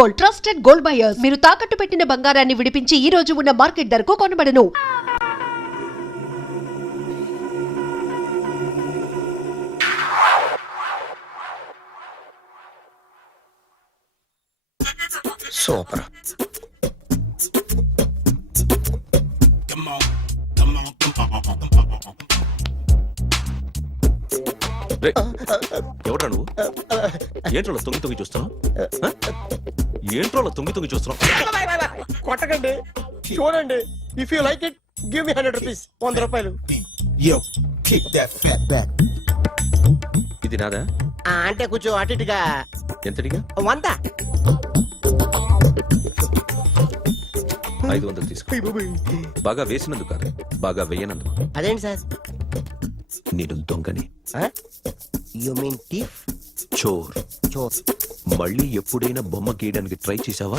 Gold, trusted gold buyers. మీరు తాకట్టు పెట్టిన బంగారాన్ని విడిపించి ఈ రోజు ఉన్న మార్కెట్ ధరకు కొనబడను. సూపర్. ఎవడ్రా నువ్వు? ఏంట్రోలో తొంగి చూస్తున్నావు? ఏంట్రోలో తొంగి చూస్తున్నావు? కొట్టకండి, చూడండి. If you like it give me 100 rupees. 100 రూపాయలు. ఇది నాదా? అంటే కొంచెం అటు ఇటుగా. ఎంతడిగా? 100. 500 తీసుకో. బాగా వేసినందుకు కాదు, బాగా వేయనందుకు. అదేంటి సార్? నేను దొంగని. You mean thief? చోర్. చోర్. మళ్ళీ ఎప్పుడైనా బొమ్మ గీయడానికి ట్రై చేసావా?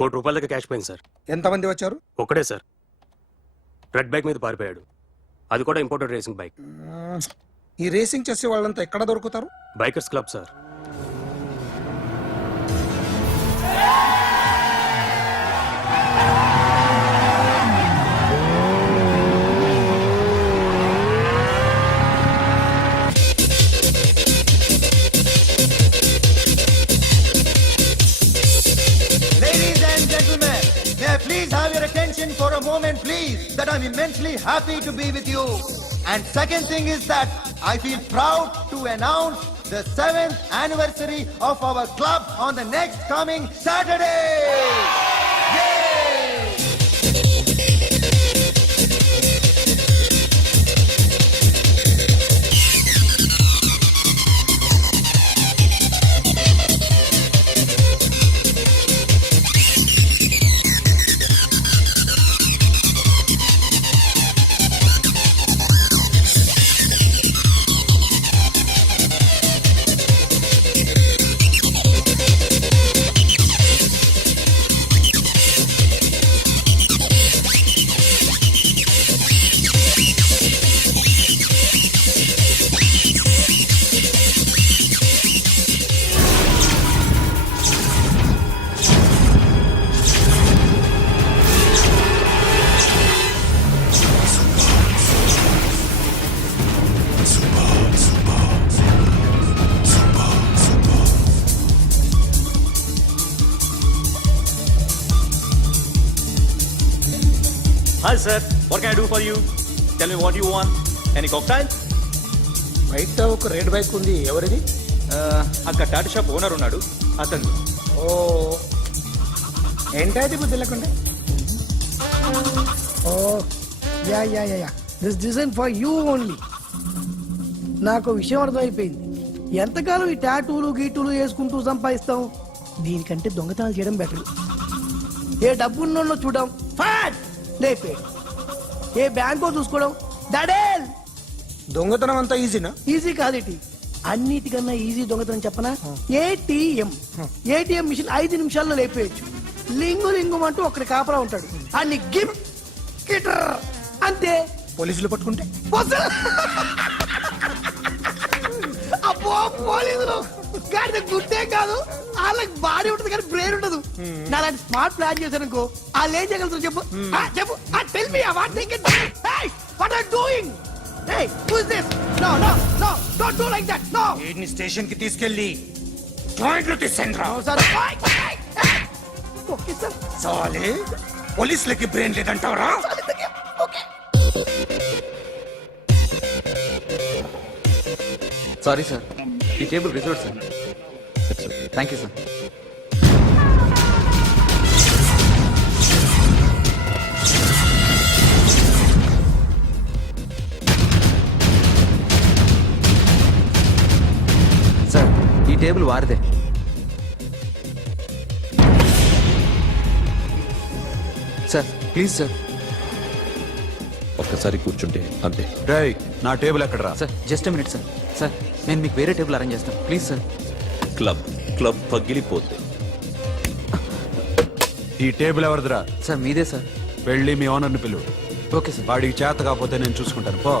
₹1 కోటి క్యాష్ పోయింది సార్. ఎంతమంది వచ్చారు? ఒక్కడే సార్. రెడ్ బైక్ మీద పారిపోయాడు. అది కూడా ఇంపోర్టెడ్ రేసింగ్ బైక్. ఈ రేసింగ్ చేసే వాళ్ళంతా ఎక్కడ దొరుకుతారు? Bikers club sir. Ladies and gentlemen, may I please have your attention for a moment, please, that I'm immensely happy to be with you. And second thing is that I feel proud to announce the 7th anniversary of our club on the next coming Saturday. Yay! Hi sir, what can I do for you? Tell me what you want. Any cocktail? బయట ఒక red bike ఉంది, ఎవరిది? అక్కడ Tata shop owner ఉన్నాడు, అతను. ఓ, ఏంటది బుద్ధి లేకుండా? Oh yeah yeah yeah yeah this design for you only. నాకు విషయం అర్థమైపోయింది. ఎంతకాలం ఈ టాటూలు గీటూలు వేసుకుంటూ సంపాదిస్తాం? దీనికంటే దొంగతనాలు చేయడం బెటర్. ఏ డబ్బున్నోళ్ళు చూడడం ఫాట్ లేపే, ఏ బ్యాంకో చూసుకోవడం దడేల్. దొంగతనం అంతా ఈజీనా? ఈజీ కాదేటి, అన్నిటికన్నా ఈజీ దొంగతనం చెప్పనా? ఏటీఎం మిషన్ 5 నిమిషాల్లో లేపేయచ్చు. లింగు లింగు అంటూ ఒకటి కాపలా ఉంటాడు, అన్ని గిమ్ గిటర్ అంతే. పోలీసులు పట్టుకుంటే? అబ్బో పోలీసులు గాడి గుట్టే కాదు, వాళ్ళకి బాడీ ఉంటుంది కానీ బ్రెయిన్ ఉండదు. నాలాంటి స్మార్ట్ ప్లాన్ చేశానుకో, వాళ్ళు ఏం చేయగలుగుతారు చెప్పు? చెప్పు, tell me what they can. Hey what are doing? Hey who is this? No no no don't do like that. No, వీడిని స్టేషన్ కి తీసుకెళ్ళి జాయింట్లు తీసేంద్రా. Sir okay sir. సాలే పోలీసులకి బ్రెయిన్ లేదంటావరా? సారీ సార్, ఈ table reserve sir. Thank you sir. Sir, ఈ టేబుల్ వారిదే. Sir please sir. ఒక్కసారి కూర్చుంటే అంతే. రేయ్, నా టేబుల్ ఎక్కడరా? Sir just minute sir. Sir నేను మీకు వేరే టేబుల్ అరేంజ్ చేస్తాను ప్లీజ్ సార్. క్లబ్ క్లబ్ పగిలిపోతే ఈ టేబుల్ ఎవరిదిరా? సార్ మీదే సార్. వెళ్ళి మీ ఓనర్ని పిలువు. Okay sir. వాడికి చేత కాకపోతే నేను చూసుకుంటాను. పో.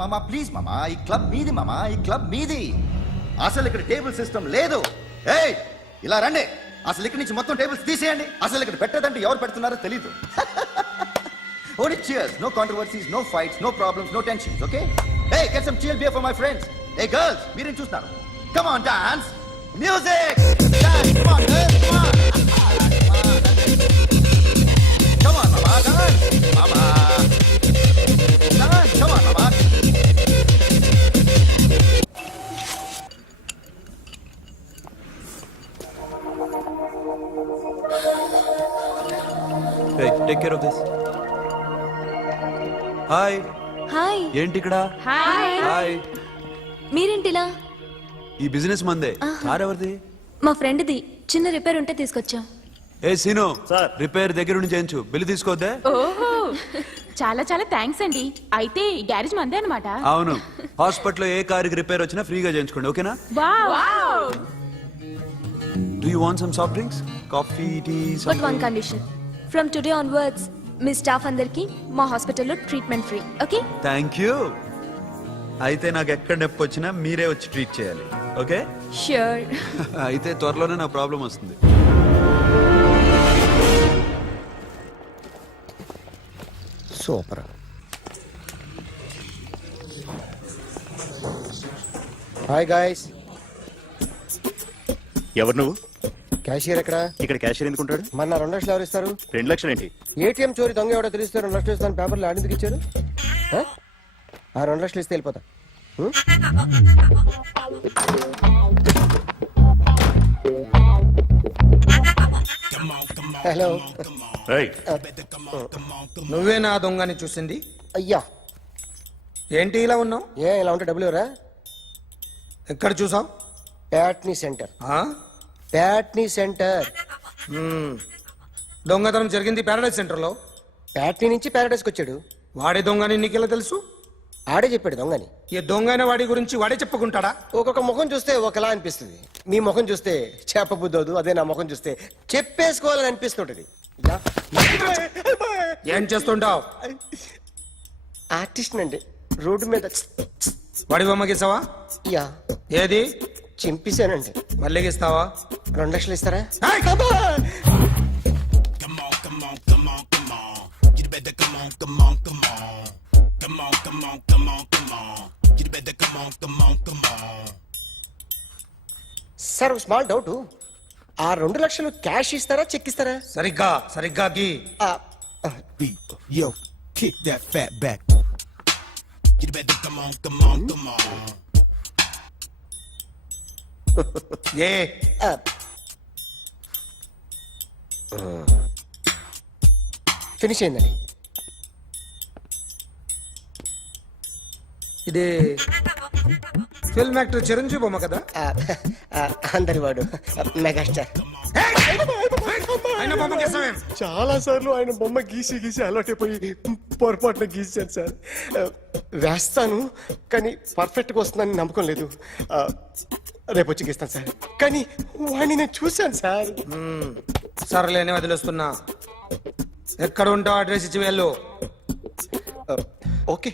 మామా ప్లీజ్ మామా, ఈ క్లబ్ మీది మామా, ఈ క్లబ్ మీది. అసలు ఇక్కడ టేబుల్ సిస్టమ్ లేదు. ఏయ్ ఇలా రండి, అసలు ఇక్కడ నుంచి మొత్తం టేబుల్స్ తీసేయండి. అసలు ఇక్కడ పెట్టదంటే ఎవరు పెడుతున్నారో తెలీదు. Only cheers, no controversies, no fights, no problems, no tensions, okay? Hey, get some chill beer for my friends. Hey girls, మీరేం చూస్తున్నారు? Come on, dance. Music. Dance, come on, girls, come on. Come on, mama, dance. Mama. Dance, come on, mama. Hey, take care of this. Hi. Hi. ఏంటి ఇక్కడ? Hi. Hi. మీరేంటిలా? ఈ business మందే. Car ఎవరిది? మా ఫ్రెండ్ది. చిన్న repair ఉంటే తీసుకొచ్చాం. ఏ scene, sir. Repair దగ్గర నుండి చేయించు. బిల్లు తీసుకోవద్దే? ఓహో, చాలా చాలా థ్యాంక్స్ అండి. అయితే ఈ గ్యారేజ్ మందే అన్నమాట. అవును. హాస్పిటల్లో ఏ కారుకి రిపేర్ వచ్చినా ఫ్రీగా చేయించుకోండి, ఓకేనా? Wow. Do you want some soft drinks? Coffee, tea? But one condition. From today onwards మీ స్టాఫ్ అందరికి మా హాస్పిటల్లో treatment free. Okay? Thank you. అయితే నాకు ఎక్కడ నొప్పి వచ్చినా మీరే వచ్చి ట్రీట్ చేయాలి, ఓకే? ష్యూర్. అయితే త్వరలోనే నా ప్రాబ్లం వస్తుంది. సూపర్. Hi guys. ఎవరు నువ్వు? క్యాషియర్ ఎక్కడ? ఇక్కడ క్యాషియర్ ఎందుకుంటాడు? మన 2 లక్షలు ఎవరు ఇస్తారు? 2 లక్షలు ఏంటి? ఏటీఎం చోరీ దొంగ ఎవడో తెలిస్తే 2 లక్షలు ఇస్తాను పేపర్లు ఆడిందుకు ఇచ్చారు. ఆ 2 లక్షలు ఇస్తే వెళ్ళిపోతా. హలో. నువ్వే నా దొంగని చూసింది? అయ్యా, ఏంటి ఇలా ఉన్నావు? ఏ ఇలా ఉంటే డబ్బులు ఎవరా? ఎక్కడ చూసావు? ప్యాట్నీ సెంటర్. ప్యాట్నీ సెంటర్. దొంగతనం జరిగింది ప్యారడైజ్ సెంటర్ లో. ప్యాట్నీ నుంచి ప్యారడైస్కి వచ్చాడు. వాడే దొంగని నీకెలా తెలుసు? ఆడే చెప్పాడు దొంగని. ఈ దొంగైన వాడి గురించి వాడే చెప్పుకుంటాడా? ఒక్కొక్క ముఖం చూస్తే ఒకలా అనిపిస్తుంది. మీ ముఖం చూస్తే చెప్పబుద్దోదు. అదే నా ముఖం చూస్తే చెప్పేసుకోవాలని అనిపిస్తుంటది. ఏం చేస్తుంటావు? ఆర్టిస్ట్ అండి. రోడ్డు మీద వాడి బొమ్మ గీసావా? యా. ఏది? చింపేశానండి. మళ్ళీ గీస్తావా? 2 లక్షలు ఇస్తారా? Sir small doubt. ఆ 2 లక్షలు క్యాష్ ఇస్తారా చెక్ ఇస్తారా? సరిగ్గా సరిగ్గా గీ. Yo, kick that fat back. You better come on, come on, come on. A finish అయిందండి. ఇది ఫిల్మ్ యాక్టర్ చిరంజీవి బొమ్మ కదా? అందరి వాడు మెగాస్టార్. ఆయన బొమ్మ గీసావేం? చాలా సార్లు ఆయన బొమ్మ గీసి గీసి అలవాటైపోయి పొరపాటున గీసాను సార్. వేస్తాను కానీ పర్ఫెక్ట్గా వస్తుందని నమ్మకం లేదు. రేపు వచ్చి గీస్తాను సార్. కానీ వాడిని నేను చూశాను సార్. సర్లేని వదిలేస్తున్నా. ఎక్కడ ఉంటావు అడ్రస్ ఇచ్చి వెళ్ళు. ఓకే.